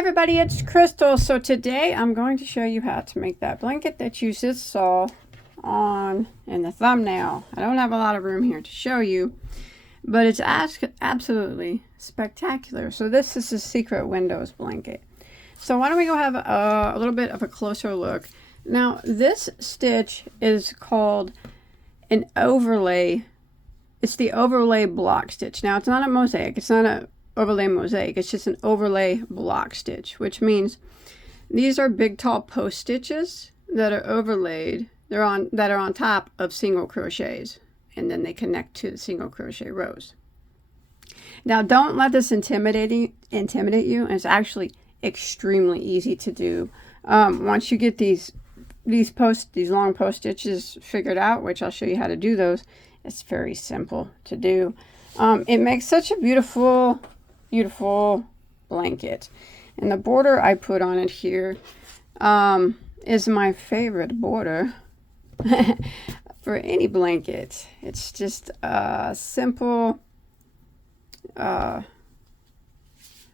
everybody, it's Crystal. So today I'm going to show you how to make that blanket that you just saw on in the thumbnail. I don't have a lot of room here to show you, but it's absolutely spectacular. So this is a secret windows blanket. So why don't we go have a little bit of a closer look. Now this stitch is called an overlay. It's the overlay block stitch. Now it's not a mosaic. It's not a overlay mosaic. It's just an overlay block stitch, which means these are big tall post stitches that are overlaid. That are on top of single crochets, and then they connect to the single crochet rows. Now don't let this intimidate you. It's actually extremely easy to do. Once you get these long post stitches figured out, which I'll show you how to do those, it's very simple to do. It makes such a beautiful blanket, and the border I put on it here is my favorite border for any blanket. It's just a simple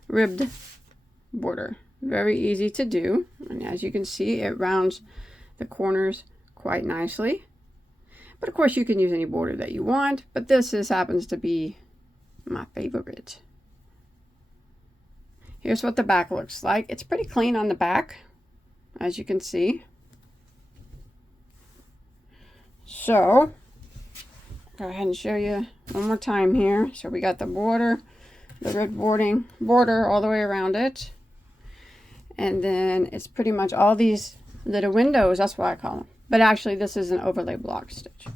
ribbed border, very easy to do, and as you can see, it rounds the corners quite nicely. But of course you can use any border that you want, but this happens to be my favorite. Here's what the back looks like. It's pretty clean on the back, as you can see. So, go ahead and show you one more time here. So we got the border, the red border all the way around it. And then it's pretty much all these little windows, that's what I call them. But actually this is an overlay block stitch.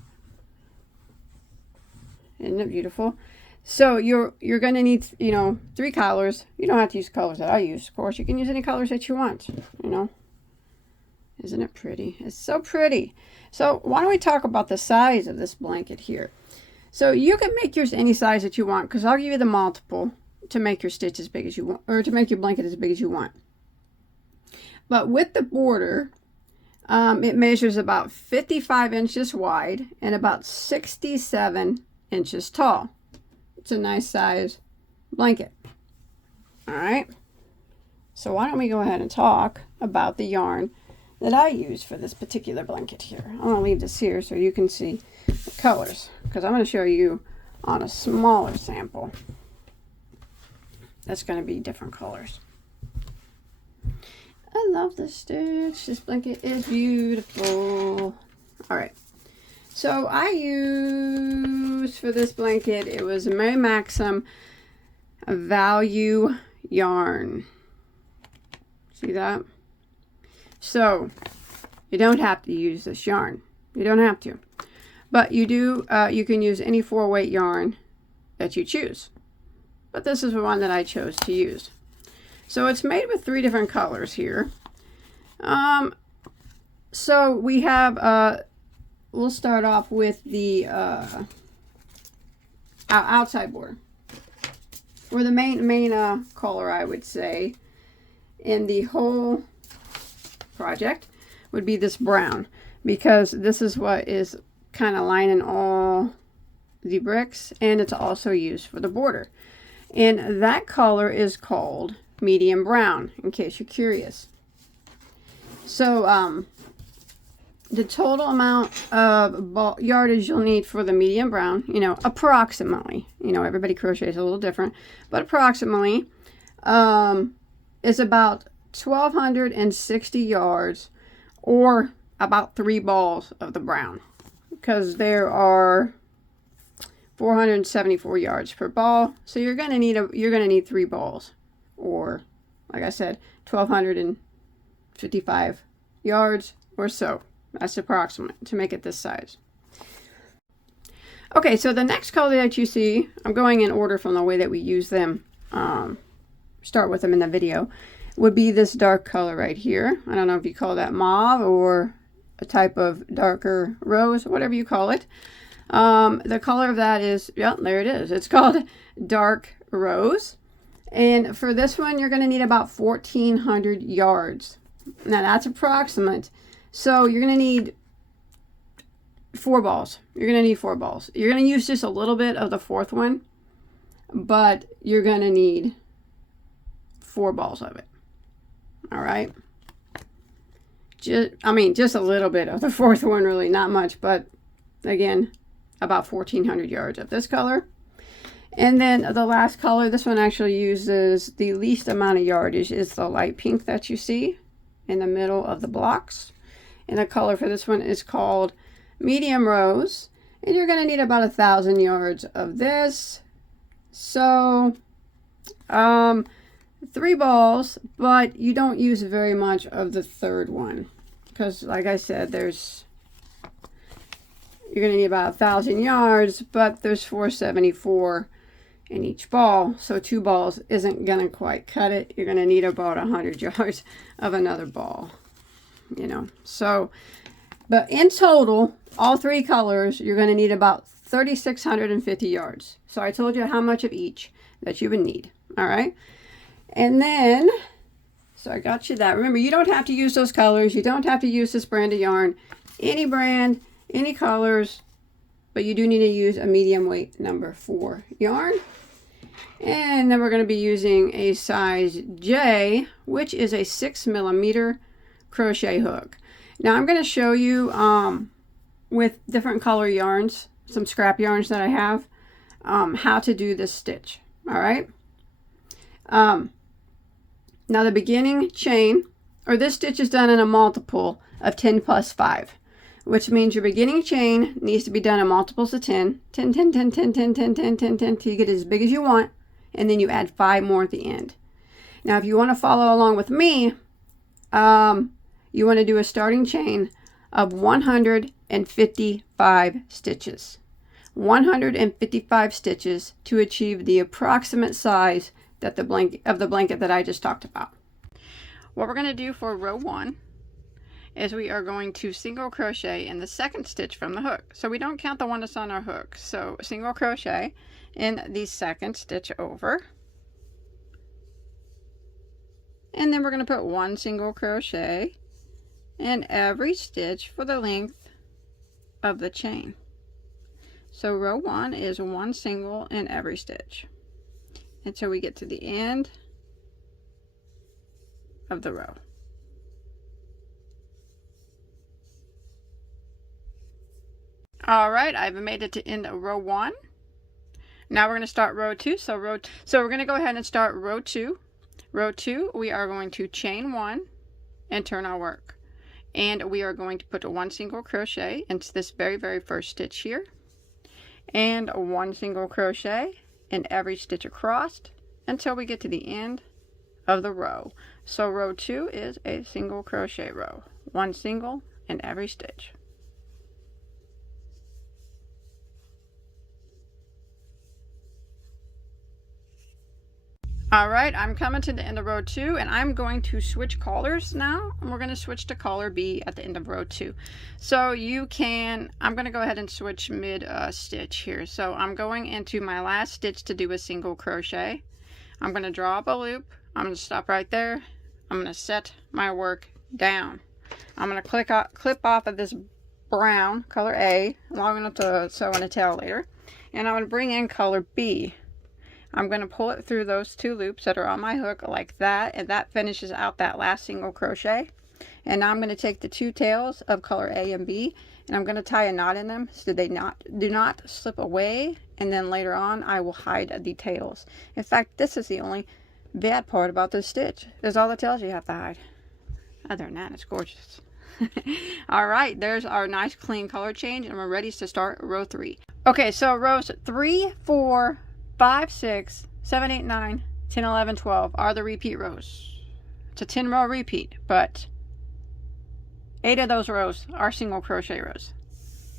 Isn't it beautiful? So you're going to need, 3 colors. You don't have to use colors that I use, of course. You can use any colors that you want, Isn't it pretty? It's so pretty. So why don't we talk about the size of this blanket here? So you can make yours any size that you want, because I'll give you the multiple to make your stitch as big as you want, or to make your blanket as big as you want. But with the border, it measures about 55 inches wide and about 67 inches tall. It's a nice size blanket. All right. So why don't we go ahead and talk about the yarn that I use for this particular blanket here. I'm going to leave this here so you can see the colors, because I'm going to show you on a smaller sample. That's going to be different colors. I love this stitch. This blanket is beautiful. All right. So I used for this blanket, it was a Mary Maxim value yarn. See that? So you don't have to use this yarn. You don't have to. But you do, you can use any 4-weight yarn that you choose. But this is the one that I chose to use. So it's made with 3 different colors here. So we have, we'll start off with the outside border, or the main color, I would say, in the whole project would be this brown, because this is what is kind of lining all the bricks, and it's also used for the border. And that color is called medium brown, in case you're curious. So the total amount of yardage you'll need for the medium brown, approximately, everybody crochets a little different, but approximately is about 1,260 yards, or about 3 balls of the brown, because there are 474 yards per ball. So you're gonna need 3 balls, or like I said, 1,255 yards or so. That's approximate to make it this size. Okay, so the next color that you see, I'm going in order from the way that we use them, start with them in the video, would be this dark color right here. I don't know if you call that mauve or a type of darker rose, whatever you call it. The color of that is, yeah, there it is. It's called dark rose. And for this one, you're going to need about 1,400 yards. Now that's approximate. So you're going to need 4 balls. You're going to need 4 balls. You're going to use just a little bit of the 4th one, but you're going to need 4 balls of it. All right. Just a little bit of the fourth one, really, not much, but again, about 1,400 yards of this color. And then the last color, this one actually uses the least amount of yardage, is the light pink that you see in the middle of the blocks. And the color for this one is called Medium Rose. And you're going to need about 1,000 yards of this. So, 3 balls, but you don't use very much of the third one. Because, like I said, you're going to need about 1,000 yards, but there's 474 in each ball, so 2 balls isn't going to quite cut it. You're going to need about 100 yards of another ball, you know. So, but in total, all 3 colors, you're going to need about 3,650 yards. So I told you how much of each that you would need, all right? And then, so I got you that. Remember, you don't have to use those colors. You don't have to use this brand of yarn. Any brand, any colors, but you do need to use a medium weight number 4 yarn. And then we're going to be using a size J, which is a 6mm crochet hook. Now I'm going to show you with different color yarns, some scrap yarns that I have, how to do this stitch. All right. Now the beginning chain, or this stitch is done in a multiple of 10 plus 5. Which means your beginning chain needs to be done in multiples of 10. 10, 10, 10, 10, 10, 10, 10, 10, 10, till you get as big as you want. And then you add 5 more at the end. Now, if you want to follow along with me, you want to do a starting chain of 155 stitches. 155 stitches to achieve the approximate size that the blanket that I just talked about. What we're going to do for row 1 is we are going to single crochet in the second stitch from the hook. So we don't count the one that's on our hook. So single crochet in the second stitch over. And then we're going to put 1 single crochet in every stitch for the length of the chain. So row 1 is 1 single in every stitch until we get to the end of the row. All right, I've made it to end of row 1. Now we're going to start row 2. So we're going to go ahead and start row 2. Row 2, we are going to chain 1 and turn our work. And we are going to put 1 single crochet into this very, very first stitch here. And 1 single crochet in every stitch across until we get to the end of the row. So row 2 is a single crochet row. 1 single in every stitch. All right, I'm coming to the end of row 2 and I'm going to switch colors now, and we're going to switch to color B at the end of row 2. So I'm going to go ahead and switch mid stitch here. So I'm going into my last stitch to do a single crochet. I'm going to draw up a loop. I'm going to stop right there. I'm going to set my work down. I'm going to clip off of this brown color A, long enough to sew in a tail later, and I'm going to bring in color B. I'm going to pull it through those 2 loops that are on my hook like that, and that finishes out that last single crochet. And now I'm going to take the 2 tails of color A and B, and I'm going to tie a knot in them so they do not slip away, and then later on I will hide the tails. In fact, this is the only bad part about this stitch, is all the tails you have to hide. Other than that, it's gorgeous. All right, there's our nice clean color change, and we're ready to start row 3. Okay, so rows 3, 4, 5, 6, 7, 8, 9, 10, 11, 12 are the repeat rows. It's a 10 row repeat, but 8 of those rows are single crochet rows.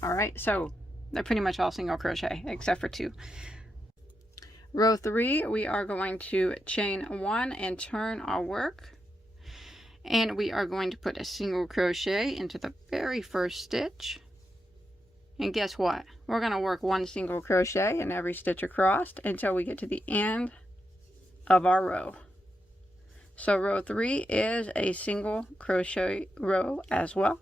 All right, so they're pretty much all single crochet except for 2. Row 3, we are going to chain 1 and turn our work. And we are going to put a single crochet into the very first stitch. And guess what? We're going to work 1 single crochet in every stitch across until we get to the end of our row. So row 3 is a single crochet row as well.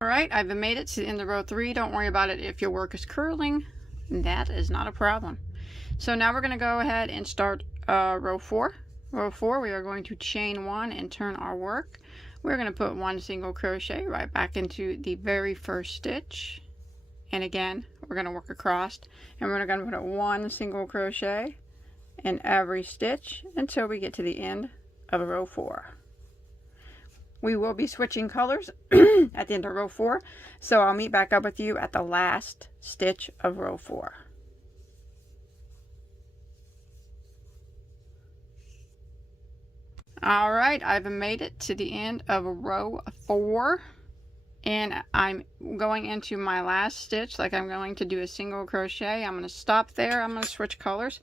All right, I've made it to the end of row 3. Don't worry about it if your work is curling that is not a problem. So now we're going to go ahead and start row 4. Row 4, we are going to chain 1 and turn our work. We're going to put 1 single crochet right back into the very first stitch, and again we're going to work across, and we're going to put 1 single crochet in every stitch until we get to the end of row 4. We will be switching colors at the end of row 4, so I'll meet back up with you at the last stitch of row 4. Alright, I've made it to the end of row 4, and I'm going into my last stitch. Like, I'm going to do a single crochet. I'm going to stop there. I'm going to switch colors.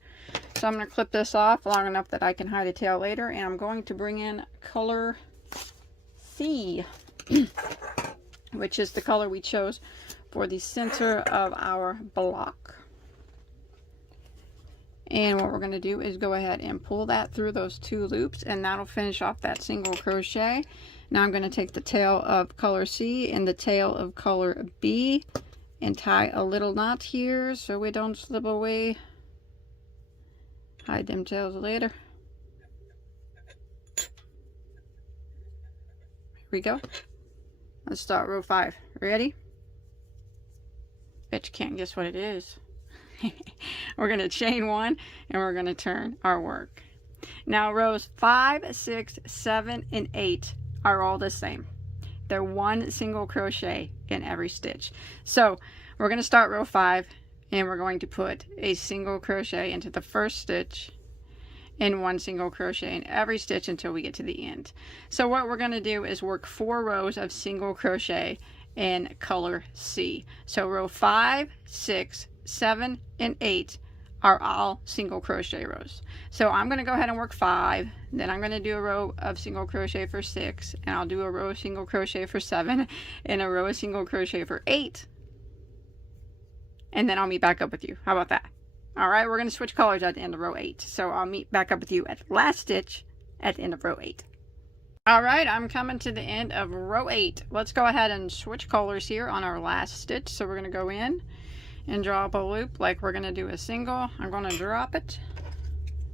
So I'm going to clip this off long enough that I can hide the tail later, and I'm going to bring in color C, which is the color we chose for the center of our block. And what we're going to do is go ahead and pull that through those 2 loops, and that'll finish off that single crochet. Now I'm going to take the tail of color C and the tail of color B and tie a little knot here so we don't slip away. Hide them tails later. Here we go. Let's start row 5. Ready? Bet you can't guess what it is. We're going to chain 1 and we're going to turn our work. Now rows 5, 6, 7, and 8 are all the same. They're 1 single crochet in every stitch. So we're going to start row 5, and we're going to put a single crochet into the first stitch and 1 single crochet in every stitch until we get to the end. So what we're going to do is work 4 rows of single crochet in color C. So row 5, 6, 7, and 8 are all single crochet rows. So I'm going to go ahead and work 5, then I'm going to do a row of single crochet for 6, and I'll do a row of single crochet for 7, and a row of single crochet for 8, and then I'll meet back up with you. How about that? Alright, we're going to switch colors at the end of row 8, so I'll meet back up with you at the last stitch at the end of row 8. Alright, I'm coming to the end of row 8. Let's go ahead and switch colors here on our last stitch. So we're going to go in and draw up a loop like we're going to do a single. I'm going to drop it.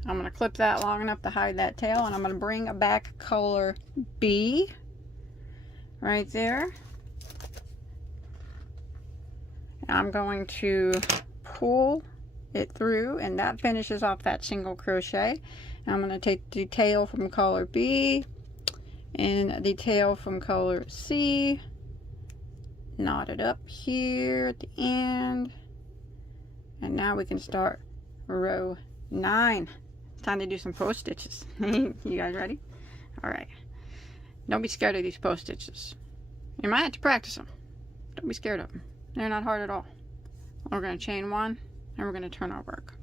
I'm going to clip that long enough to hide that tail, and I'm going to bring back color B right there. And I'm going to pull it through, and that finishes off that single crochet. And I'm going to take the tail from color B and the tail from color C, knot it up here at the end, and now we can start row 9. It's time to do some post stitches. You guys ready? Alright, don't be scared of these post stitches. You might have to practice them. Don't be scared of them. They're not hard at all. We're going to chain 1 and we're going to turn our work.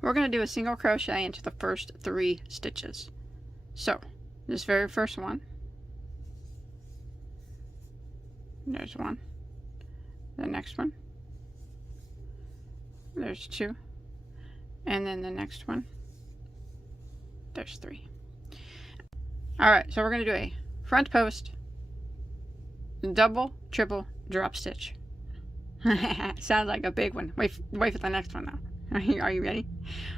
We're going to do a single crochet into the first 3 stitches. So this very first one, there's 1, the next one, there's 2, and then the next one, there's 3. Alright, so we're going to do a front post, double, triple, drop stitch. Sounds like a big one. Wait for the next one though. Are you ready?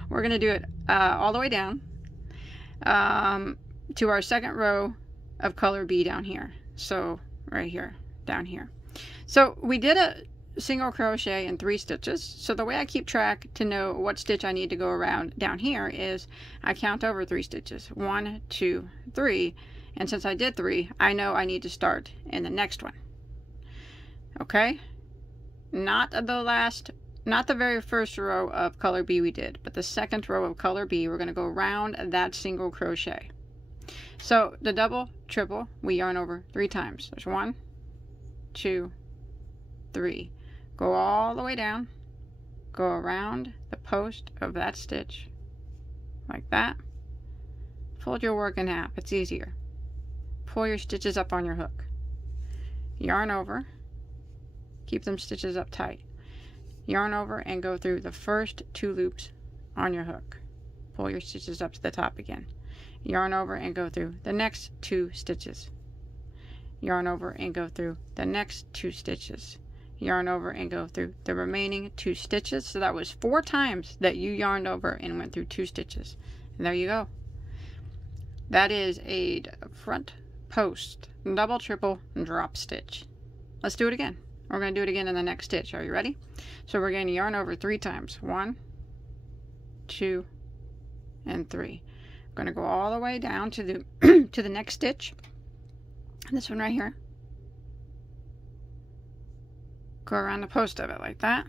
We're going to do it all the way down to our second row of color B down here. So right here, down here. So we did a single crochet in 3 stitches. So the way I keep track to know what stitch I need to go around down here is I count over 3 stitches. 1, 2, 3. And since I did 3, I know I need to start in the next one. Okay? Not the very first row of color B we did, but the second row of color B, we're going to go around that single crochet. So the double, triple, we yarn over 3 times. There's 1, 2, 3. Go all the way down, go around the post of that stitch like that. Fold your work in half. It's easier. Pull your stitches up on your hook. Yarn over. Keep them stitches up tight. Yarn over and go through the first 2 loops on your hook. Pull your stitches up to the top again. Yarn over and go through the next 2 stitches. Yarn over and go through the next 2 stitches. yarn over and go through the remaining 2 stitches. So that was 4 times that you yarned over and went through 2 stitches. And there you go. That is a front post double, triple, drop stitch. Let's do it again. We're going to do it again in the next stitch. Are you ready? So we're going to yarn over 3 times. 1, 2, and 3. I'm going to go all the way down to the to the next stitch. This one right here. Go around the post of it like that.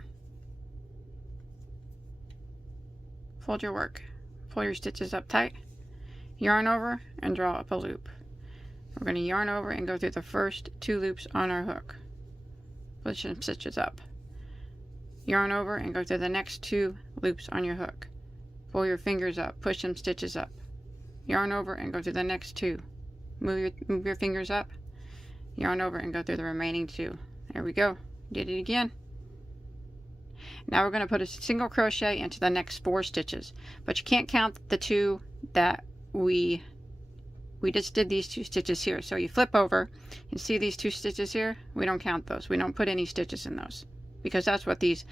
Fold your work. Pull your stitches up tight. Yarn over and draw up a loop. We're going to yarn over and go through the first 2 loops on our hook. Push some stitches up. Yarn over and go through the next 2 loops on your hook. Pull your fingers up. Push some stitches up. Yarn over and go through the next 2. Move your fingers up. Yarn over and go through the remaining 2. There we go. Did it again. Now we're going to put a single crochet into the next 4 stitches, but you can't count the 2 that we just did these 2 stitches here. So you flip over and see these 2 stitches here. We don't count those. We don't put any stitches in those because that's what these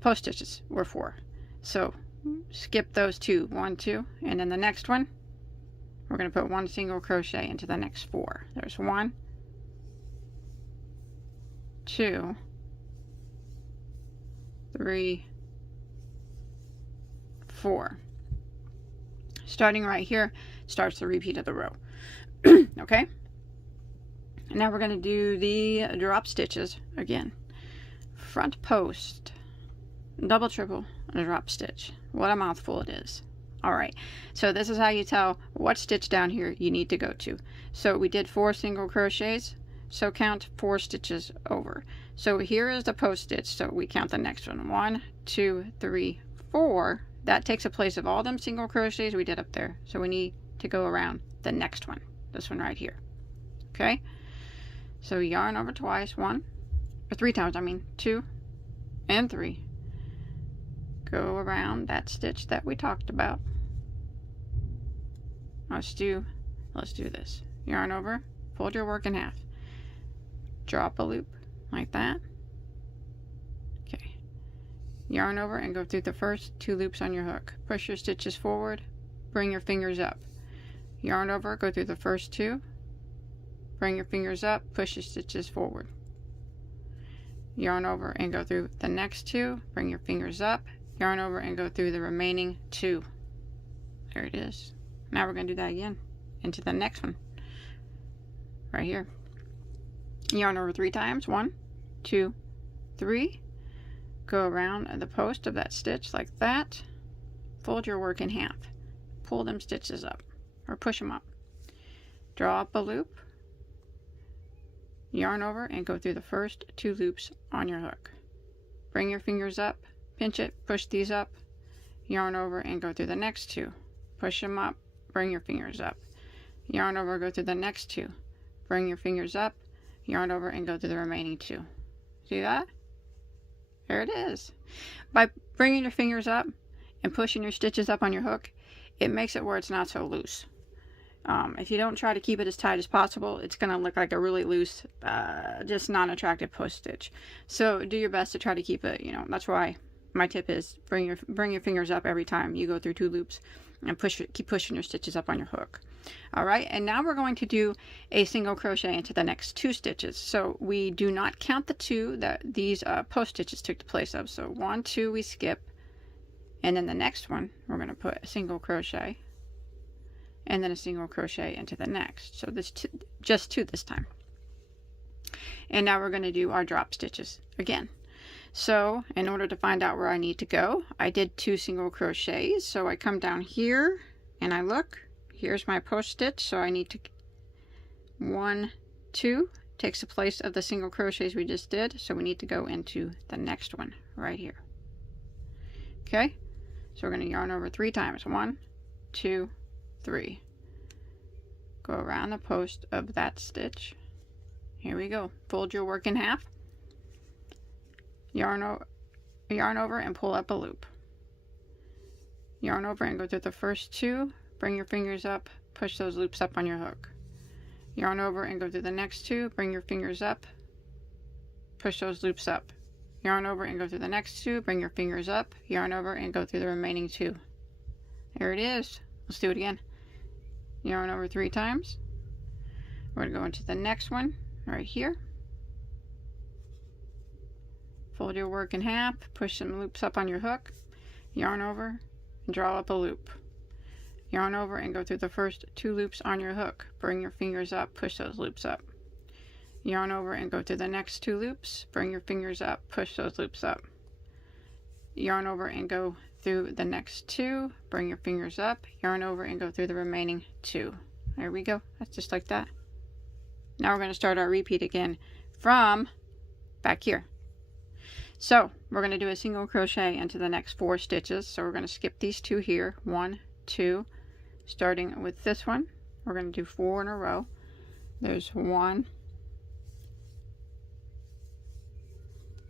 post stitches were for. So skip those 2, 1, 2, and then the next one we're going to put 1 single crochet into the next 4. There's 1, 2, 3, 4. Starting right here starts the repeat of the row. Okay, and now we're going to do the drop stitches again. Front post double, triple, and a drop stitch. What a mouthful it is. All right, so this is how you tell what stitch down here you need to go to. So we did 4 single crochets, so count 4 stitches over. So here is the post stitch, so we count the next one. 1, 2, 3, 4. That takes the place of all them single crochets we did up there. So we need to go around the next one, this one right here. Okay, so yarn over twice, 1 or 3 times, I mean 2 and 3. Go around that stitch that we talked about. Let's do this. Yarn over, fold your work in half, drop a loop like that. Okay, yarn over and go through the first 2 loops on your hook. Push your stitches forward, bring your fingers up. Yarn over, go through the first 2, bring your fingers up, push your stitches forward. Yarn over and go through the next 2, bring your fingers up, yarn over and go through the remaining 2. There it is. Now we're going to do that again into the next one right here. Yarn over 3 times. 1, 2, 3. Go around the post of that stitch like that. Fold your work in half. Pull them stitches up or push them up. Draw up a loop. Yarn over and go through the first 2 loops on your hook. Bring your fingers up, pinch it, push these up. Yarn over and go through the next 2. Push them up, bring your fingers up. Yarn over, go through the next 2. Bring your fingers up, yarn over and go through the remaining 2. See that? There it is. By bringing your fingers up and pushing your stitches up on your hook, it makes it where it's not so loose. If you don't try to keep it as tight as possible, it's going to look like a really loose, just non-attractive post stitch. So do your best to try to keep it, that's why my tip is bring your fingers up every time you go through 2 loops and keep pushing your stitches up on your hook. All right, and now we're going to do a single crochet into the next 2 stitches. So we do not count the 2 that these post stitches took the place of. So 1, 2 we skip, and then the next one we're going to put a single crochet and then a single crochet into the next. So this just 2 this time. And now we're going to do our drop stitches again. So in order to find out where I need to go, I did 2 single crochets. So I come down here and I look. Here's my post stitch. So I need to 1, 2 takes the place of the single crochets we just did. So we need to go into the next one right here. Okay, so we're going to yarn over 3 times. 1, 2, 3. Go around the post of that stitch. Here we go. Fold your work in half. Yarn over and pull up a loop. Yarn over and go through the first 2. Bring your fingers up, push those loops up on your hook. Yarn over and go through the next 2. Bring your fingers up, push those loops up, yarn over and go through the next 2, bring your fingers up, yarn over and go through the remaining 2. There it is. Let's do it again. Yarn over 3 times. We're going to go into the next one right here. Fold your work in half, push some loops up on your hook, yarn over and draw up a loop. Yarn over and go through the first 2 loops on your hook. Bring your fingers up, push those loops up. Yarn over and go through the next 2 loops, bring your fingers up, push those loops up. Yarn over and go through the next 2, bring your fingers up, yarn over and go through the remaining 2. There we go. That's just like that. Now we're going to start our repeat again from back here. So we're going to do a single crochet into the next 4 stitches. So we're going to skip these 2 here. 1, 2, starting with this one. We're going to do 4 in a row. There's 1,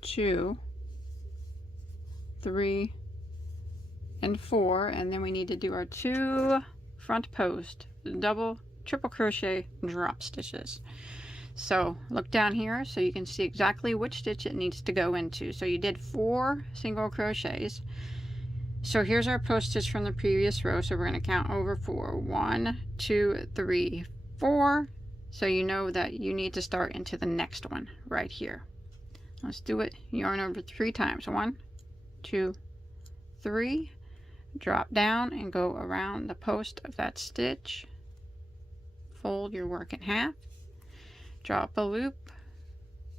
2, 3, and 4, and then we need to do our 2 front post double, triple crochet drop stitches. So look down here so you can see exactly which stitch it needs to go into. So you did 4 single crochets. So here's our post stitch from the previous row. So we're going to count over 4. 1, 2, 3, 4. So you know that you need to start into the next one right here. Let's do it. Yarn over 3 times. 1, 2, 3. Drop down and go around the post of that stitch. Fold your work in half. Drop a loop.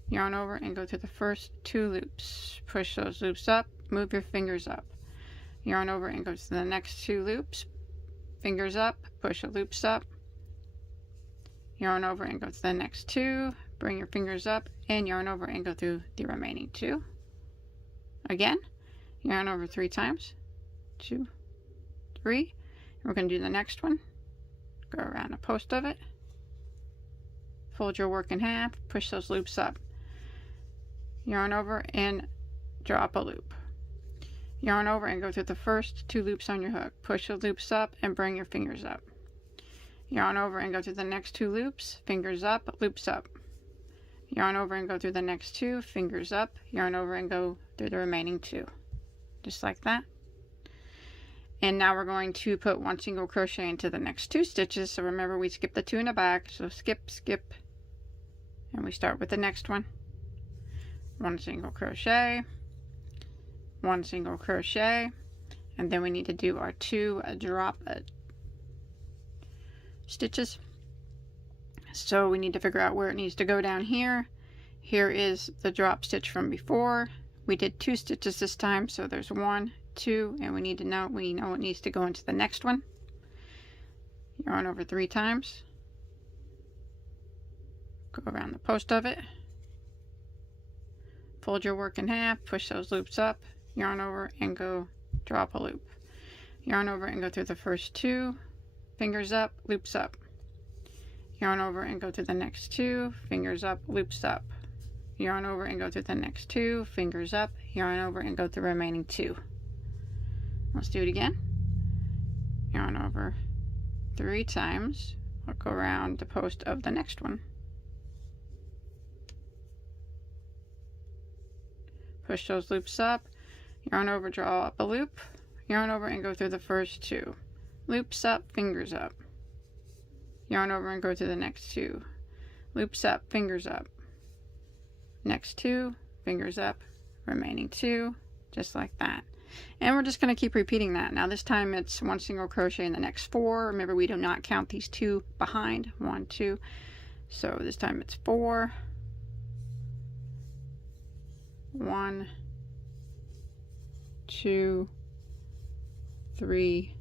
Yarn over and go through the first 2 loops. Push those loops up. Move your fingers up. Yarn over and go to the next 2 loops. Fingers up. Push the loops up. Yarn over and go to the next 2. Bring your fingers up and yarn over and go through the remaining 2. Again, yarn over 3 times. 2, 3. We're going to do the next one. Go around the post of it. Fold your work in half. Push those loops up. Yarn over and drop a loop. Yarn over and go through the first 2 loops on your hook. Push the loops up and bring your fingers up. Yarn over and go through the next 2 loops. Fingers up, loops up. Yarn over and go through the next 2. Fingers up. Yarn over and go through the remaining 2. Just like that. And now we're going to put 1 single crochet into the next 2 stitches. So remember, we skipped the 2 in the back. So skip, skip. And we start with the next one. 1 single crochet. 1 single crochet. And then we need to do our 2 drop stitches. So we need to figure out where it needs to go down here. Here is the drop stitch from before. We did 2 stitches this time. So there's 1, 2, and we know it needs to go into the next one. Yarn over 3 times. Go around the post of it. Fold your work in half, push those loops up, yarn over and go drop a loop. Yarn over and go through the first 2, fingers up, loops up. Yarn over and go through the next 2, fingers up, loops up. Yarn over and go through the next 2, fingers up, yarn over and go through the remaining 2. Let's do it again. Yarn over 3 times. We'll go around the post of the next one. Push those loops up, yarn over, draw up a loop, yarn over and go through the first 2. Loops up, fingers up. Yarn over and go through the next 2. Loops up, fingers up. Next 2, fingers up, remaining 2, just like that. And we're just going to keep repeating that. Now this time it's 1 single crochet in the next 4. Remember, we do not count these 2 behind. 1, 2. So this time it's 4. 1, 2, 3,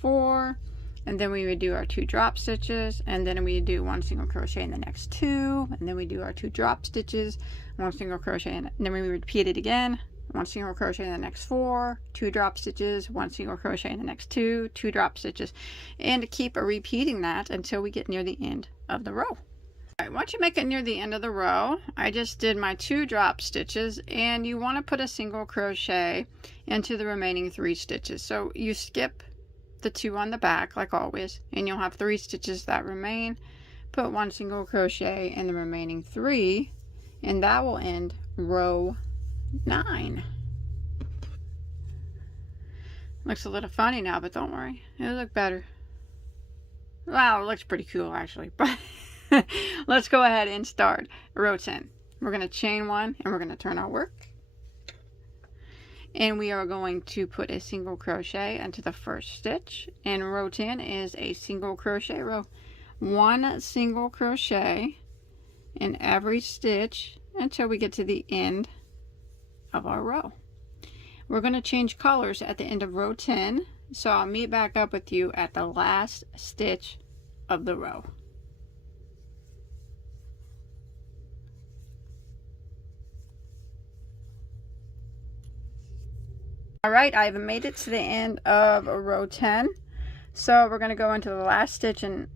4. And then we would do our 2 drop stitches, and then we do 1 single crochet in the next 2, and then we do our 2 drop stitches, 1 single crochet, and then we repeat it again. 1 single crochet in the next 4, 2 drop stitches, 1 single crochet in the next 2, 2 drop stitches, and keep repeating that until we get near the end of the row. Alright, once you make it near the end of the row, I just did my 2 drop stitches, and you want to put a single crochet into the remaining 3 stitches. So you skip the 2 on the back like always, and you'll have 3 stitches that remain. Put 1 single crochet in the remaining 3, and that will end row 9. Looks a little funny now, but don't worry, it'll look better. Wow, it looks pretty cool actually, but let's go ahead and start row 10. We're going to chain 1 and we're going to turn our work. And we are going to put a single crochet into the first stitch. And row 10 is a single crochet row. 1 single crochet in every stitch until we get to the end of our row. We're going to change colors at the end of row 10, so I'll meet back up with you at the last stitch of the row. Alright, I've made it to the end of row 10. So we're going to go into the last stitch and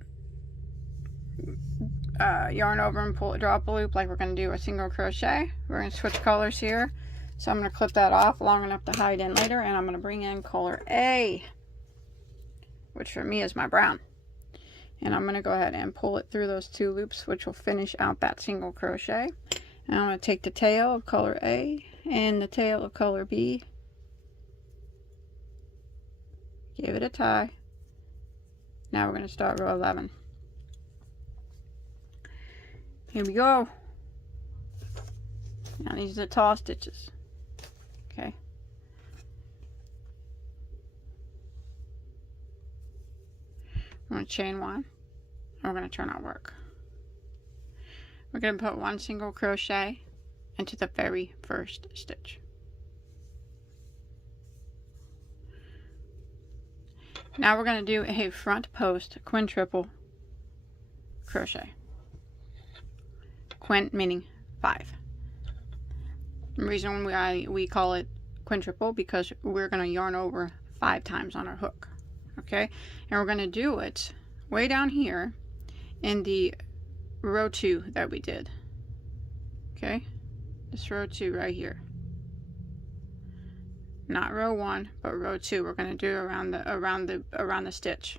yarn over and pull it, drop a loop like we're going to do a single crochet. We're going to switch colors here. So I'm going to clip that off long enough to hide in later, and I'm going to bring in color A, which for me is my brown. And I'm going to go ahead and pull it through those 2 loops, which will finish out that single crochet. And I'm going to take the tail of color A and the tail of color B. Give it a tie. Now we're going to start row 11. Here we go. Now these are the tall stitches. Okay. We're going to chain 1. And we're going to turn our work. We're going to put 1 single crochet into the very first stitch. Now we're going to do a front post quintuple crochet. Quint meaning 5. The reason we call it quintuple because we're going to yarn over 5 times on our hook. Okay, and we're going to do it way down here in the row 2 that we did. Okay, this row 2 right here. Not row 1, but row 2. We're going to do around the stitch.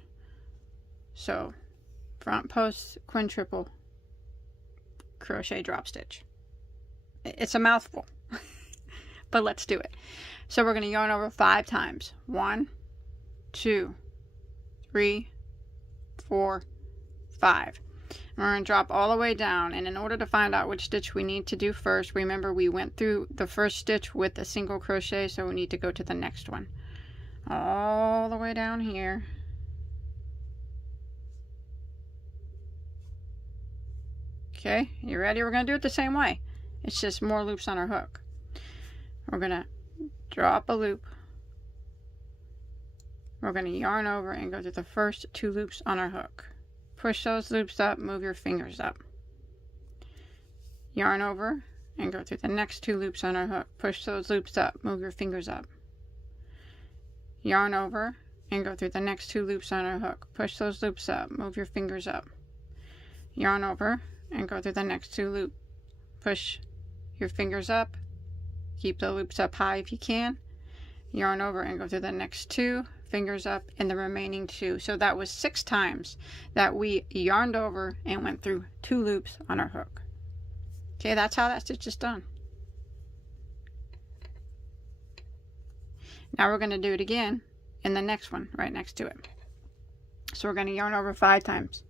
So, front post quintuple crochet drop stitch. It's a mouthful, but let's do it. So we're going to yarn over 5 times. 1, 2, 3, 4, 5. We're going to drop all the way down, and in order to find out which stitch we need to do first, remember we went through the first stitch with a single crochet, so we need to go to the next one. All the way down here. Okay, you ready? We're going to do it the same way. It's just more loops on our hook. We're going to drop a loop. We're going to yarn over and go through the first 2 loops on our hook. Push those loops up, move your fingers up. Yarn over and go through the next 2 loops on our hook. Push those loops up, move your fingers up. Yarn over and go through the next 2 loops on our hook. Push those loops up, move your fingers up. Yarn over and go through the next 2 loops. Push your fingers up. Keep the loops up high if you can. Yarn over and go through the next 2. Fingers up in the remaining 2. So that was 6 times that we yarned over and went through 2 loops on our hook. Okay, that's how that stitch is done. Now we're going to do it again in the next one right next to it. So we're going to yarn over 5 times.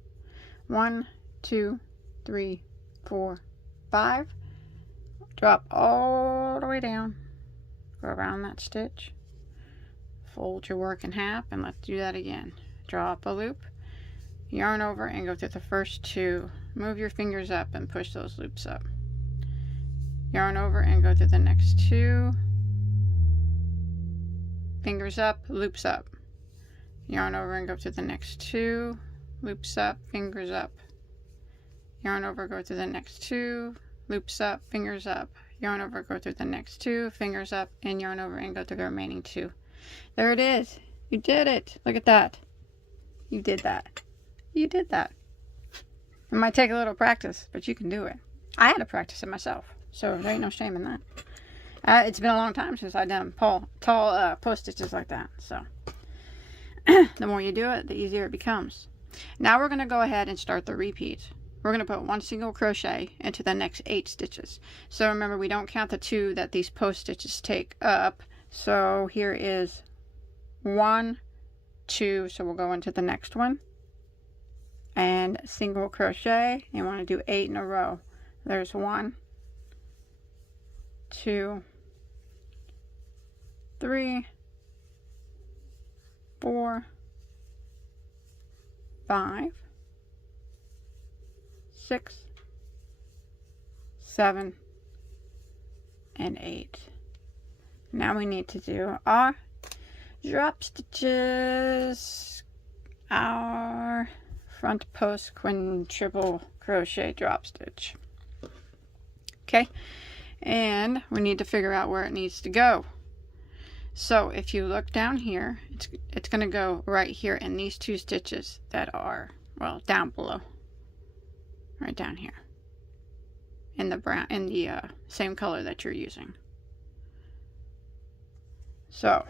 1, 2, 3, 4, 5. Drop all the way down. Go around that stitch. Fold your work in half, and let's do that again. Drop a loop, yarn over and go through the first 2. Move your fingers up and push those loops up. Yarn over and go through the next 2. Fingers up, loops up. Yarn over and go through the next 2. Loops up, fingers up. Yarn over, go through the next 2. Loops up, fingers up. Yarn over, go through the next 2. Fingers up, and yarn over and go through the remaining 2. There it is. You did it. Look at that. You did that. You did that. It might take a little practice, but you can do it. I had to practice it myself, so there ain't no shame in that. It's been a long time since I've done tall post stitches like that, so the more you do it, the easier it becomes. Now we're going to go ahead and start the repeat. we're going to put 1 single crochet into the next 8 stitches. So remember, we don't count the 2 that these post stitches take up. So here is 1, 2, so we'll go into the next one and single crochet. You want to do 8 in a row. There's 1, 2, 3, 4, 5, 6, 7, and 8. Now we need to do our drop stitches, our front post quintuple crochet drop stitch. Okay, and we need to figure out where it needs to go. So if you look down here, it's going to go right here in these 2 stitches that are, well, down below, right down here in the brown, in the same color that you're using. So,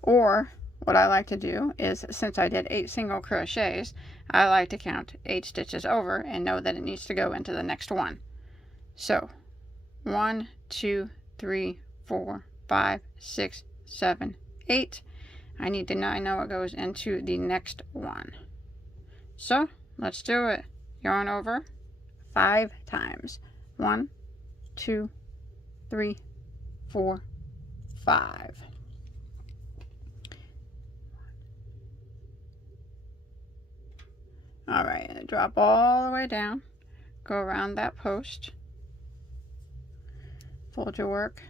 or what I like to do is, since I did 8 single crochets, I like to count 8 stitches over and know that it needs to go into the next one. So 1, 2, 3, 4, 5, 6, 7, 8. I need to know, I know it goes into the next one. So let's do it. Yarn over 5 times. 1, 2, 3, 4, 5. All right, and drop all the way down. Go around that post. Fold your work.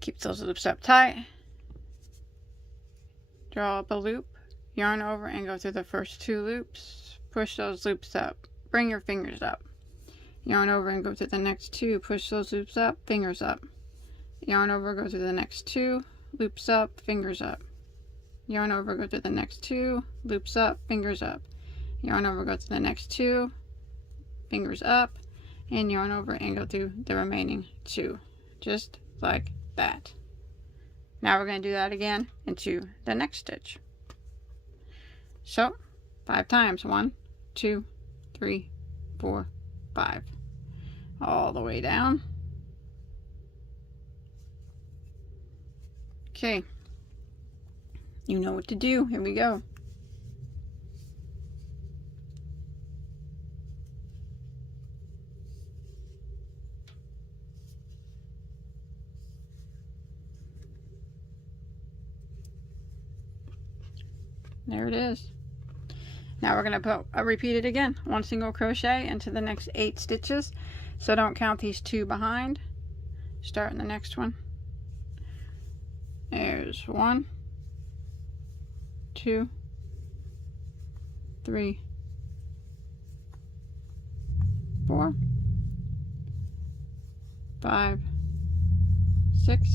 Keep those loops up tight. Draw up a loop. Yarn over and go through the first 2 loops. Push those loops up. Bring your fingers up. Yarn over and go through the next 2. Push those loops up. Fingers up. Yarn over, go through the next 2. Loops up. Fingers up. Yarn over, go through the next 2. Loops up. Fingers up. Yarn over, go through the next 2. Fingers up. And yarn over and go through the remaining 2. Just like that. Now we're going to do that again into the next stitch. So 5 times. 1, 2, 3, 4, 5. All the way down. Okay. You know what to do. Here we go. There it is. Now we're going to repeat it again. 1 single crochet into the next 8 stitches. So don't count these 2 behind. Start in the next one. There's 1, 2, 3, 4, 5, 6,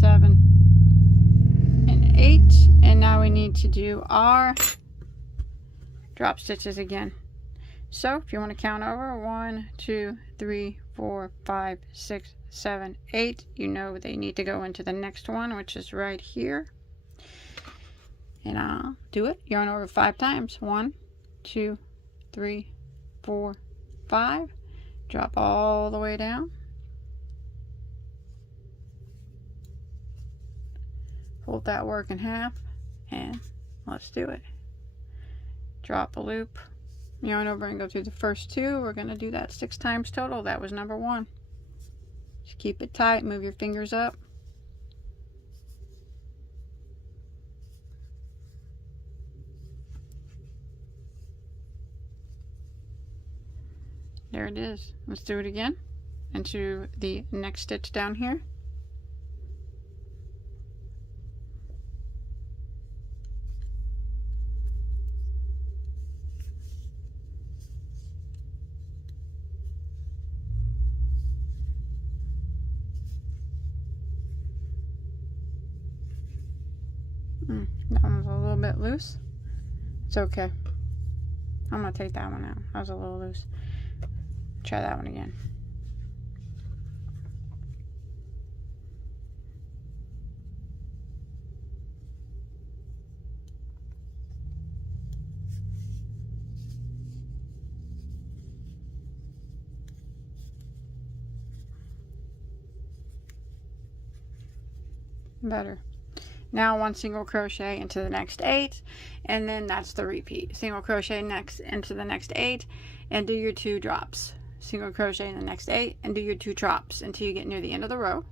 7, and 8. And now we need to do our drop stitches again. So if you want to count over 1, 2, 3, 4, 5, 6, 7, 8, you know they need to go into the next one, which is right here. And I'll do it. Yarn over 5 times. 1, 2, 3, 4, 5. Drop all the way down. Fold that work in half, and let's do it. Drop a loop, yarn over and go through the first 2. We're going to do that 6 times total. That was number 1. Just keep it tight, move your fingers up. There it is. Let's do it again into the next stitch down here. That one's a little bit loose. It's okay. I'm going to take that one out. That was a little loose. Try that one again. Better. Now 1 single crochet into the next 8, and then that's the repeat. Single crochet next into the next 8, and do your 2 drops. Single crochet in the next 8, and do your 2 drops until you get near the end of the row.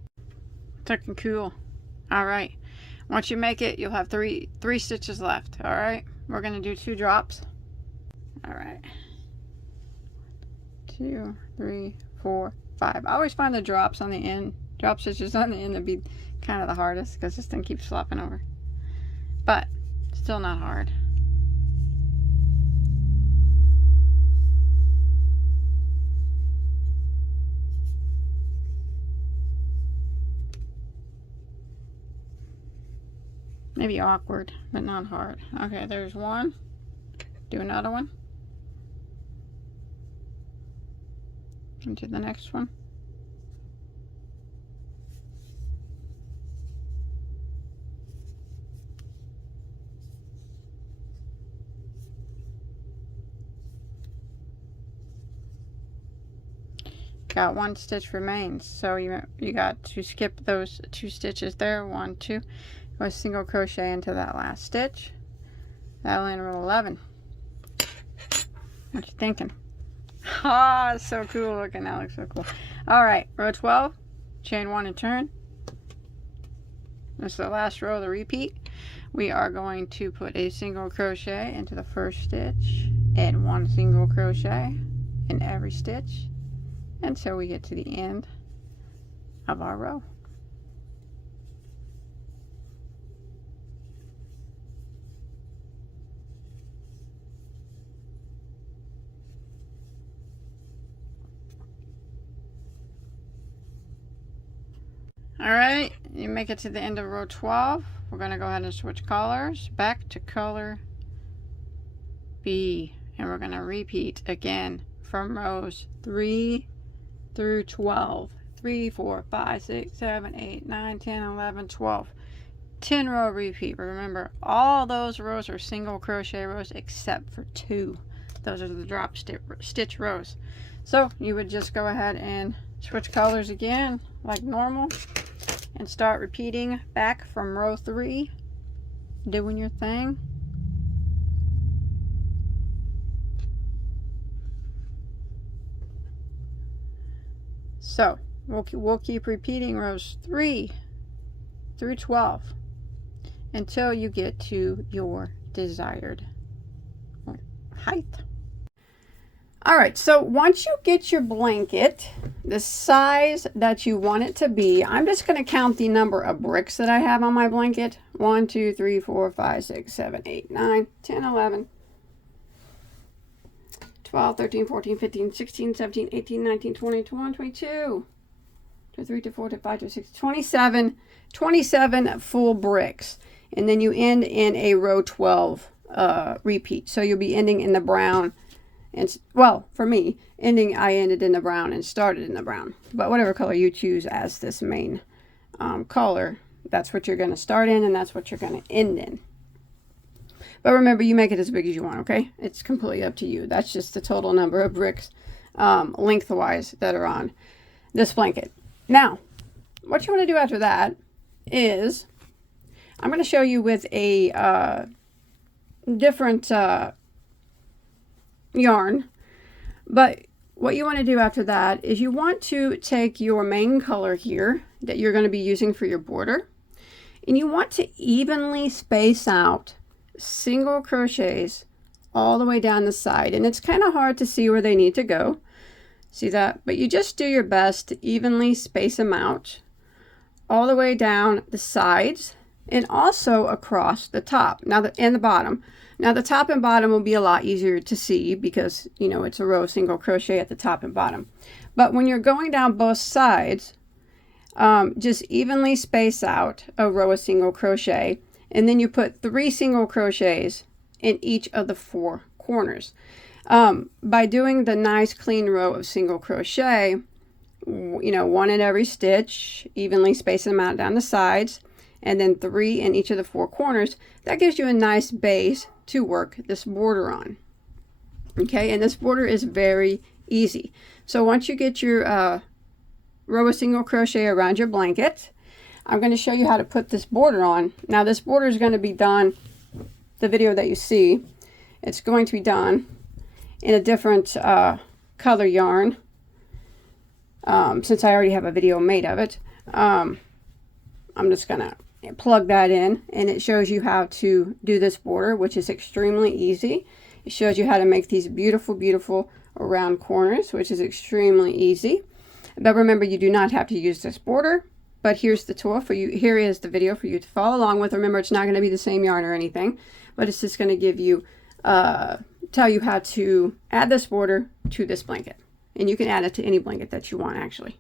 Looking cool. All right. Once you make it, you'll have three stitches left. All right. We're gonna do 2 drops. All right. 2, 3, 4, 5. I always find the drops on the end, drop stitches on the end, to be kind of the hardest because this thing keeps flopping over. But still not hard. Maybe awkward, but not hard. Okay, there's 1. Do another one. Into the next one. Got 1 stitch remains, so you got to skip those 2 stitches there. 1, 2. Go single crochet into that last stitch. That'll end row 11. What you thinking? Ah, it's so cool looking. That looks so cool. All right, row 12, chain 1 and turn. This is the last row of the repeat. We are going to put a single crochet into the first stitch and 1 single crochet in every stitch until we get to the end of our row. All right, you make it to the end of row 12. We're going to go ahead and switch colors back to color B, and we're going to repeat again from rows 3 through 12. 3, 4, 5, 6, 7, 8, 9, 10, 11, 12. 10 row repeat. Remember, all those rows are single crochet rows except for 2. Those are the drop stitch rows. So you would just go ahead and switch colors again like normal and start repeating back from row 3, doing your thing. So we'll keep repeating rows 3 through 12 until you get to your desired height. All right, so once you get your blanket the size that you want it to be, I'm just going to count the number of bricks that I have on my blanket. 1, 2, 3, 4, 5, 6, 7, 8, 9, 10, 11, 12, 13, 14, 15, 16, 17, 18, 19, 20, 21, 22, 23, 24, 25, 26, 27 full bricks. And then you end in a row 12 repeat. So you'll be ending in the brown. And well, for me, I ended in the brown and started in the brown. But whatever color you choose as this main color, that's what you're going to start in and that's what you're going to end in. But remember, you make it as big as you want, okay? It's completely up to you. That's just the total number of bricks lengthwise that are on this blanket. Now, what you want to do after that is, I'm going to show you with a different yarn, but what you want to do after that is you want to take your main color here that you're going to be using for your border, and you want to evenly space out single crochets all the way down the side. And it's kind of hard to see where they need to go, see that, but you just do your best to evenly space them out all the way down the sides and also across the top and the bottom. Now the top and bottom will be a lot easier to see because, you know, it's a row of single crochet at the top and bottom. But when you're going down both sides, just evenly space out a row of single crochet, and then you put 3 single crochets in each of the 4 corners. By doing the nice clean row of single crochet, you know, 1 in every stitch, evenly space them out down the sides, and then 3 in each of the 4 corners, that gives you a nice base to work this border on. Okay, and this border is very easy. So once you get your row of single crochet around your blanket, I'm going to show you how to put this border on. Now this border is going to be done, the video that you see, it's going to be done in a different color yarn, since I already have a video made of it. I'm just going to plug that in, and it shows you how to do this border, which is extremely easy. It shows you how to make these beautiful, beautiful round corners, which is extremely easy. But remember, you do not have to use this border, but here's the tool for you. Here is the video for you to follow along with. Remember, it's not going to be the same yarn or anything, but it's just going to give you, tell you how to add this border to this blanket. And you can add it to any blanket that you want, actually.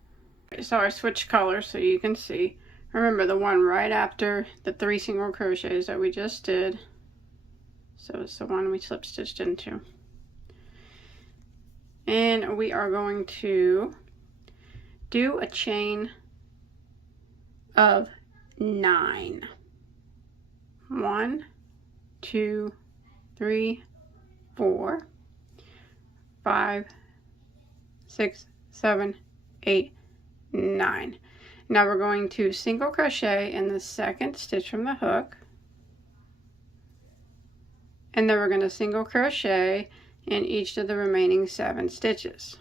So I switched colors so you can see. Remember, the one right after the 3 single crochets that we just did. So it's the one we slip stitched into. And we are going to do a chain of 9. 1, 2, 3, 4, 5, 6, 7, 8, 9. Now we're going to single crochet in the second stitch from the hook, and then we're going to single crochet in each of the remaining 7 stitches.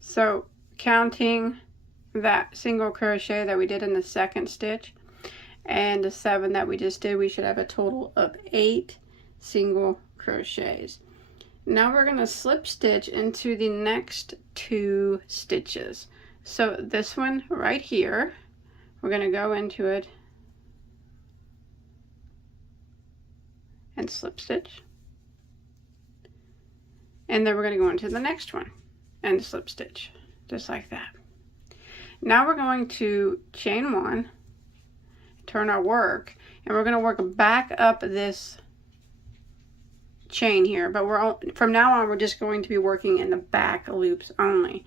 So counting that single crochet that we did in the second stitch and the 7 that we just did, we should have a total of 8 single crochets. Now we're going to slip stitch into the next 2 stitches. So this one right here, we're going to go into it and slip stitch, and then we're going to go into the next one and slip stitch, just like that. Now we're going to chain 1, turn our work, and we're going to work back up this chain here, but from now on we're just going to be working in the back loops only.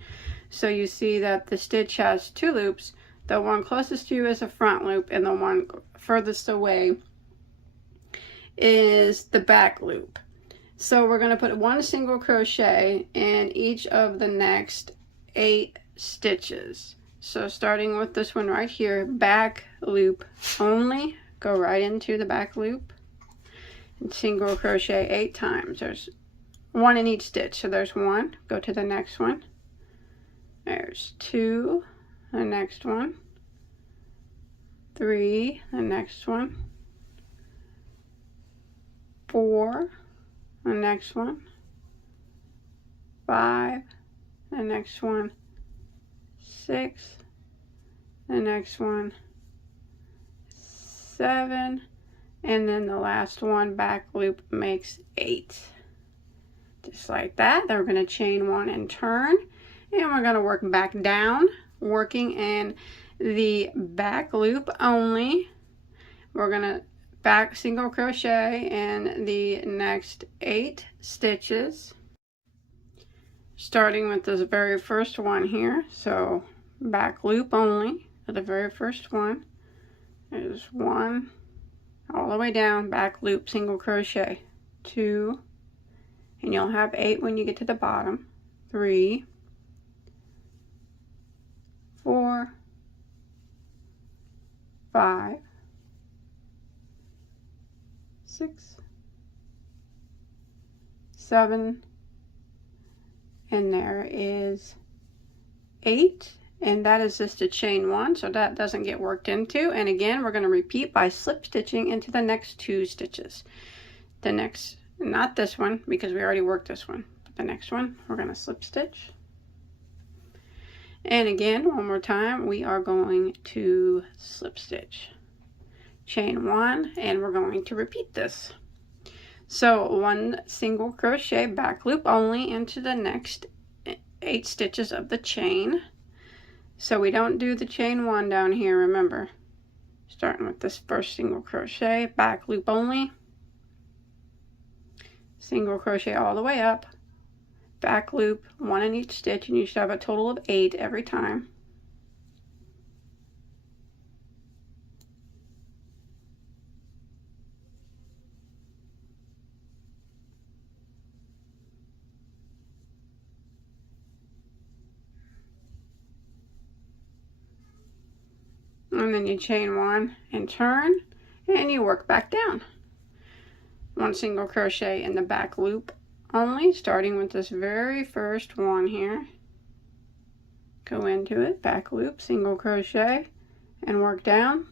So you see that the stitch has 2 loops. The one closest to you is a front loop, and the one furthest away is the back loop. So we're going to put 1 single crochet in each of the next 8 stitches. So starting with this one right here, back loop only, go right into the back loop and single crochet 8 times. There's 1 in each stitch. So there's 1, go to the next one. There's 2, the next one. 3, the next one. 4, the next one. 5, the next one. 6, the next one. 7, and then the last one, back loop, makes 8. Just like that. Then we're going to chain 1 and turn, and we're going to work back down, working in the back loop only. We're going to back single crochet in the next 8 stitches, starting with this very first one here. So back loop only for the very first one. There's 1 all the way down, back loop, single crochet, 2, and you'll have 8 when you get to the bottom. 3, 4, 5, 6, 7, and there is 8, and that is just a chain 1, so that doesn't get worked into. And again, we're going to repeat by slip stitching into the next 2 stitches. The next, not this one because we already worked this one, but the next one we're going to slip stitch. And again, one more time, we are going to slip stitch, chain 1, and we're going to repeat this. So 1 single crochet, back loop only, into the next 8 stitches of the chain. So we don't do the chain 1 down here, remember. Starting with this first single crochet, back loop only, single crochet all the way up, back loop, 1 in each stitch, and you should have a total of 8 every time. And then you chain 1 and turn, and you work back down. 1 single crochet in the back loop only, starting with this very first one here. Go into it, back loop, single crochet, and work down.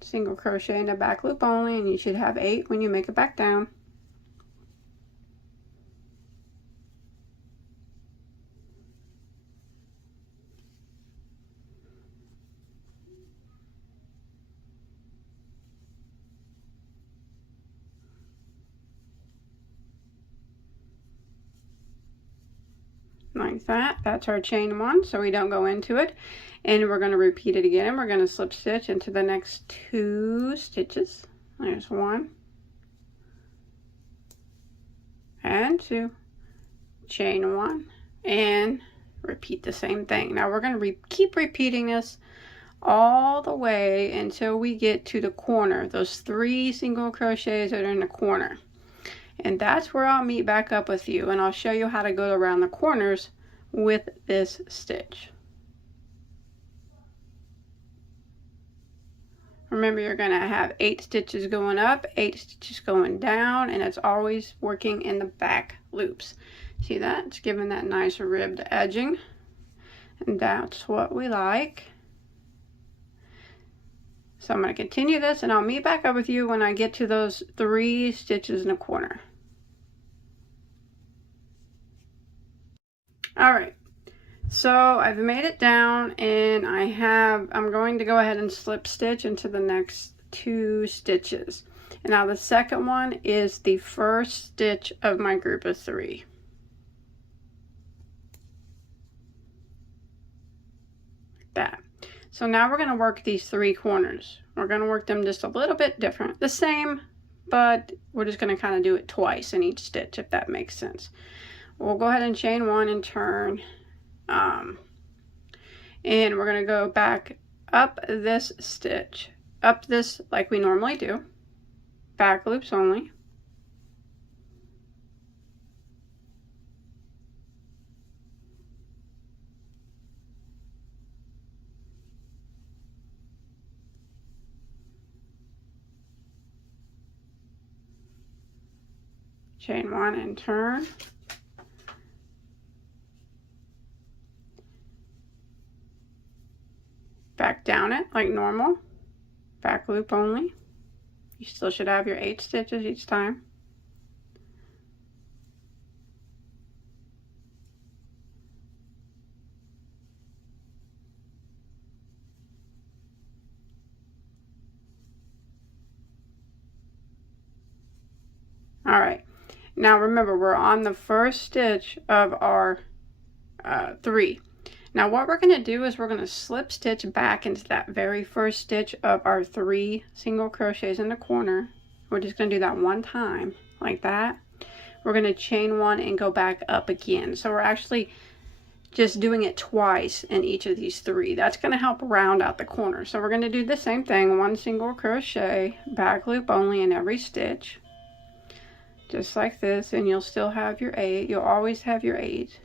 Single crochet in the back loop only, and you should have 8 when you make it back down. Like that. That's our chain 1, so we don't go into it, and we're going to repeat it again. We're going to slip stitch into the next 2 stitches. There's 1 and 2, chain 1, and repeat the same thing. Now we're going to keep repeating this all the way until we get to the corner, those 3 single crochets that are in the corner. And that's where I'll meet back up with you, and I'll show you how to go around the corners with this stitch. Remember, you're going to have 8 stitches going up, 8 stitches going down, and it's always working in the back loops. See that? It's giving that nice ribbed edging, and that's what we like. So I'm going to continue this, and I'll meet back up with you when I get to those 3 stitches in the corner. Alright, so I've made it down, and I'm going to go ahead and slip stitch into the next 2 stitches. And now the second one is the first stitch of my group of 3. Like that. So now we're going to work these 3 corners. We're going to work them just a little bit different. The same, but we're just going to kind of do it twice in each stitch, if that makes sense. We'll go ahead and chain 1 and turn. And we're going to go back up this stitch. Up this like we normally do. Back loops only. Chain 1 and turn. Back down it like normal. Back loop only. You still should have your 8 stitches each time. Alright, now remember, we're on the first stitch of our 3. Now what we're going to do is we're going to slip stitch back into that very first stitch of our 3 single crochets in the corner. We're just going to do that 1 time, like that. We're going to chain 1 and go back up again. So we're actually just doing it twice in each of these 3. That's going to help round out the corner. So we're going to do the same thing, 1 single crochet, back loop only in every stitch. Just like this, and you'll still have your 8. You'll always have your 8.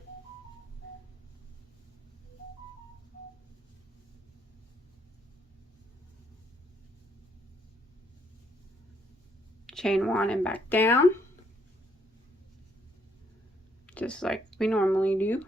Chain 1 and back down, just like we normally do.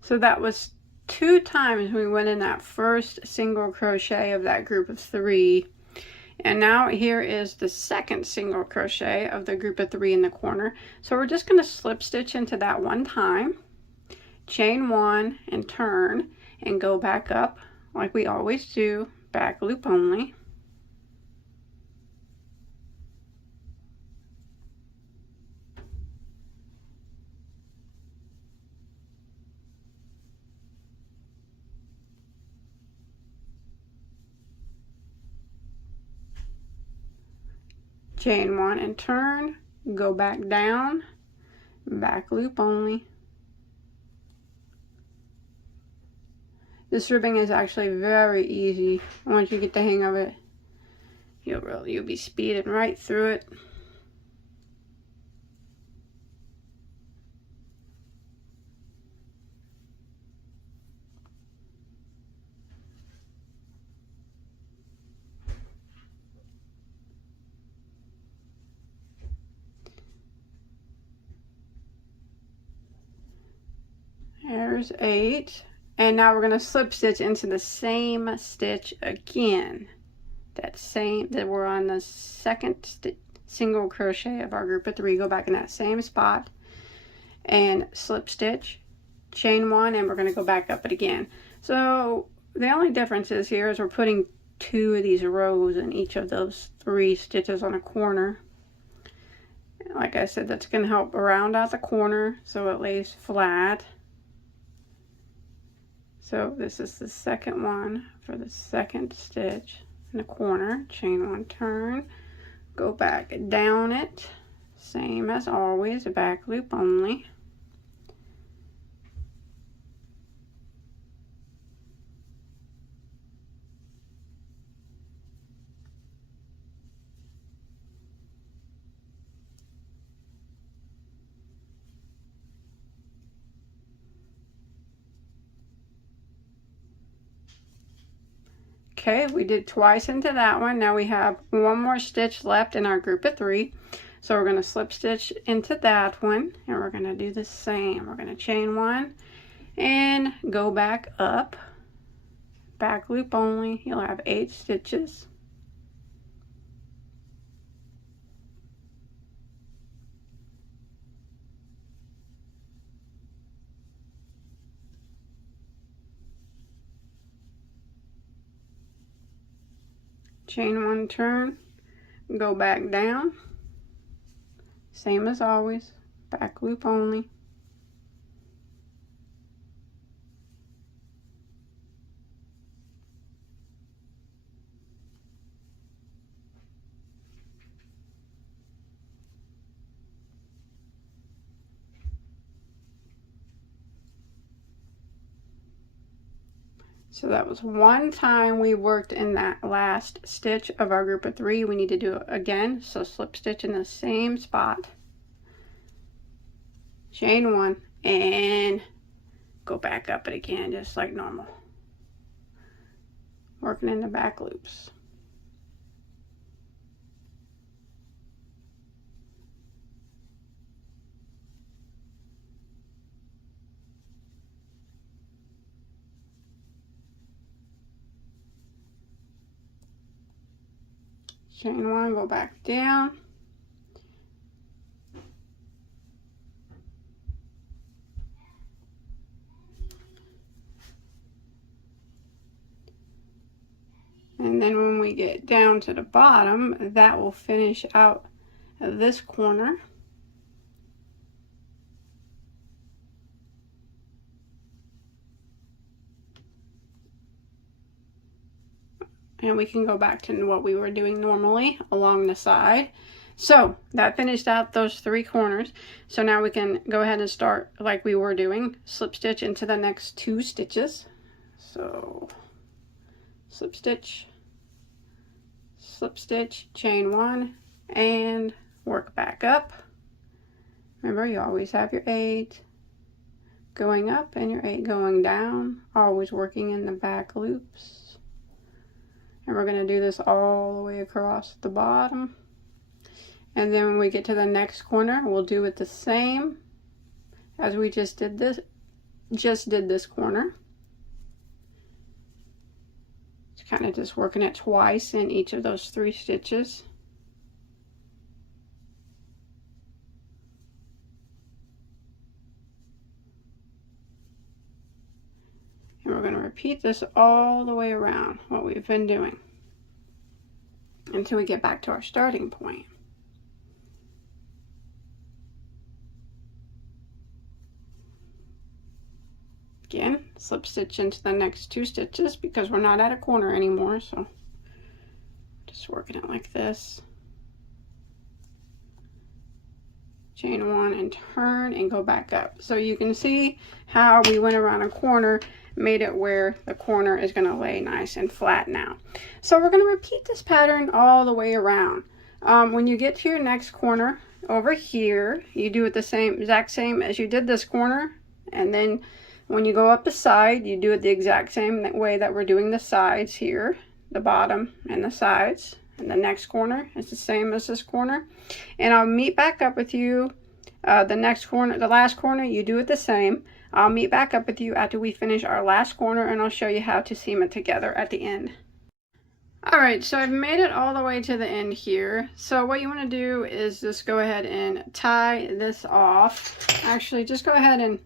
So that was 2 times we went in that first single crochet of that group of 3. And now here is the second single crochet of the group of 3 in the corner. So we're just going to slip stitch into that 1 time, chain 1 and turn, and go back up like we always do, back loop only. chain 1 and turn, go back down, back loop only. This ribbing is actually very easy. Once you get the hang of it, you'll be speeding right through it. There's 8. And now we're going to slip stitch into the same stitch again. That we're on the second single crochet of our group of 3. Go back in that same spot and slip stitch, chain 1, and we're going to go back up it again. So the only difference is here is we're putting 2 of these rows in each of those 3 stitches on a corner. Like I said, that's going to help round out the corner so it lays flat. So this is the second one for the second stitch in the corner. Chain 1, turn, go back down it, same as always, back loop only. Okay, we did twice into that one. Now we have one more stitch left in our group of 3. So we're going to slip stitch into that one, and we're going to do the same. We're going to chain 1 and go back up, back loop only. You'll have 8 stitches. Chain 1, turn, go back down, same as always, back loop only. So that was one time we worked in that last stitch of our group of 3. We need to do it again. So slip stitch in the same spot, chain 1, and go back up it again just like normal. Working in the back loops. Chain 1, go back down. And then when we get down to the bottom, that will finish out this corner. And we can go back to what we were doing normally along the side. So that finished out those 3 corners. So now we can go ahead and start like we were doing, slip stitch into the next 2 stitches. So slip stitch, chain 1, and work back up. Remember, you always have your 8 going up and your 8 going down, always working in the back loops. And we're going to do this all the way across the bottom. And then when we get to the next corner, we'll do it the same as we just did this corner. It's kind of just working it twice in each of those 3 stitches. And we're going to repeat this all the way around, what we've been doing, until we get back to our starting point. Again, slip stitch into the next 2 stitches because we're not at a corner anymore, so just working it like this. chain 1 and turn and go back up. So you can see how we went around a corner, made it where the corner is going to lay nice and flat now. So we're going to repeat this pattern all the way around. When you get to your next corner over here, you do it the exact same as you did this corner, and then when you go up the side, you do it the exact same way that we're doing the sides here, the bottom and the sides. And the next corner is the same as this corner. And I'll meet back up with you the next corner, the last corner, you do it the same. I'll meet back up with you after we finish our last corner, and I'll show you how to seam it together at the end. Alright, so I've made it all the way to the end here. So what you want to do is just go ahead and tie this off. Actually, just go ahead and,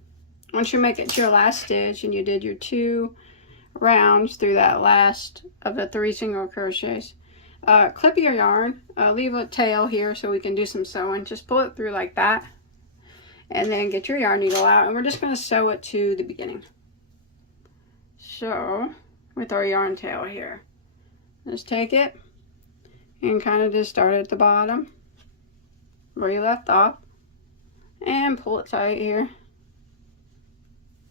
once you make it to your last stitch and you did your 2 rounds through that last of the 3 single crochets, clip your yarn, leave a tail here so we can do some sewing. Just pull it through like that, and then get your yarn needle out, and we're just going to sew it to the beginning. So with our yarn tail here, just take it and kind of just start at the bottom where you left off and pull it tight here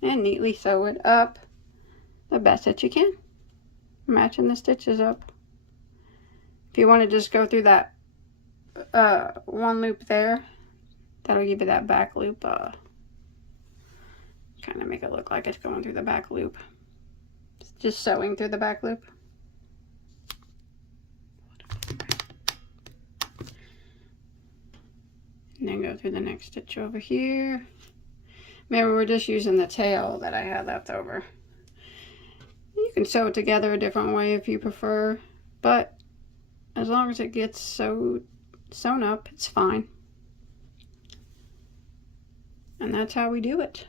and neatly sew it up the best that you can, matching the stitches up. If you want to just go through that one loop there, that'll give you that back loop, kind of make it look like it's going through the back loop. Just sewing through the back loop. And then go through the next stitch over here. Remember, we're just using the tail that I had left over. You can sew it together a different way if you prefer, but as long as it gets sewn up, it's fine. And that's how we do it.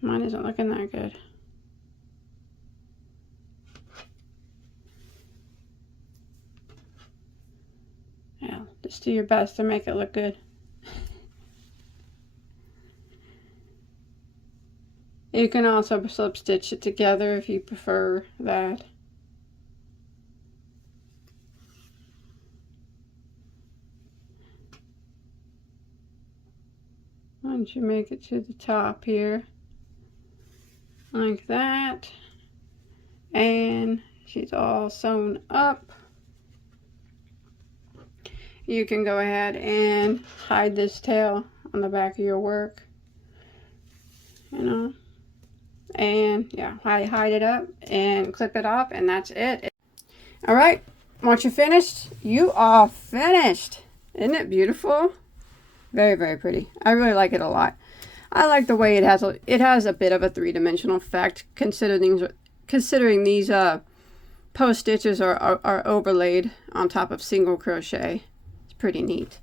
Mine isn't looking that good. Yeah, just do your best to make it look good. You can also slip stitch it together if you prefer that. Once you make it to the top here, like that, and she's all sewn up, you can go ahead and hide this tail on the back of your work, you know, and yeah, hide it up and clip it off, and that's it. All right, once you're finished, you are finished. Isn't it beautiful? Very, very pretty. I really like it a lot. I like the way it has a bit of a three-dimensional effect, considering these post stitches are overlaid on top of single crochet. It's pretty neat.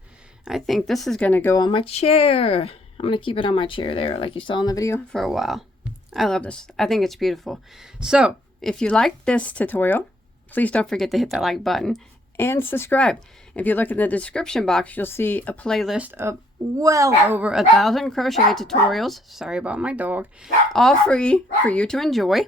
I think this is going to go on my chair. I'm going to keep it on my chair there, like you saw in the video, for a while. I love this. I think it's beautiful. So if you like this tutorial, please don't forget to hit that like button and subscribe. If you look in the description box, you'll see a playlist of well over 1,000 crochet tutorials. Sorry about my dog. All free for you to enjoy.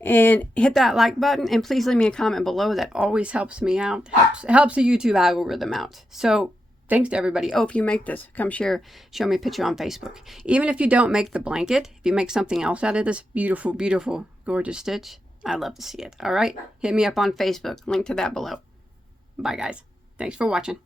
And hit that like button, and please leave me a comment below. That always helps me out. Helps the YouTube algorithm out. So thanks to everybody. Oh, if you make this, come show me a picture on Facebook. Even if you don't make the blanket, if you make something else out of this beautiful, beautiful, gorgeous stitch, I'd love to see it. All right, hit me up on Facebook. Link to that below. Bye, guys. Thanks for watching.